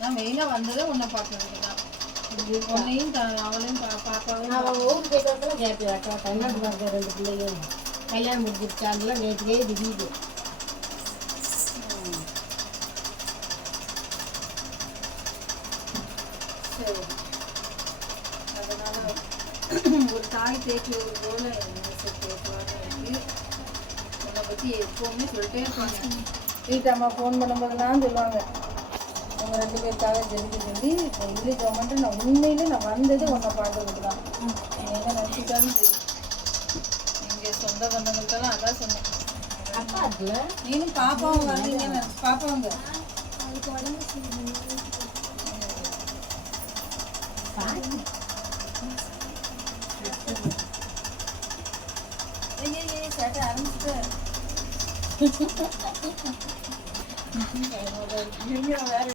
நான் மெயினாக வந்ததே உன்னை பார்க்கறதுக்கு தான். உன்னையும் அவளையும் பாப்பாவும் அவன் ஊருக்கு போயிட்டு வரப்பெல்லாம் கேட்பேன் அக்கா கண்ணாடி பார்க்க 2 பிள்ளையும் கல்யாணம் முடிஞ்சிருச்சாங்கலாம் நேற்றுக்கே திடீர்னு. சரி. அதனால் ஒரு தாய் தேக்கி ஒரு போல கேட்கலான்னு உன்னை பற்றி எப்போவுமே சொல்லிட்டே இருப்பாங்க. வீட்டம்மா ஃபோன் பண்ணும்போதெல்லாம் சொல்லுவாங்க, அவங்க 2 பேருக்காக ஜெயிச்சு டெய்லி கவர்மெண்ட்டு நான் உண்மையிலே நான் வந்தது உன்னை பார்க்கறதுக்கு தான். என்ன நினச்சிட்டாலும் சரி, இங்கே சொந்த பந்தங்கள்கிட்டலாம் அதான் சொன்னேன். அப்பா இருக்குல்ல நீனும் பாப்பாவும் வர்றீங்க. பாப்பாவுங்க சேட்டை ஆரம்பிச்சுட்டு வேற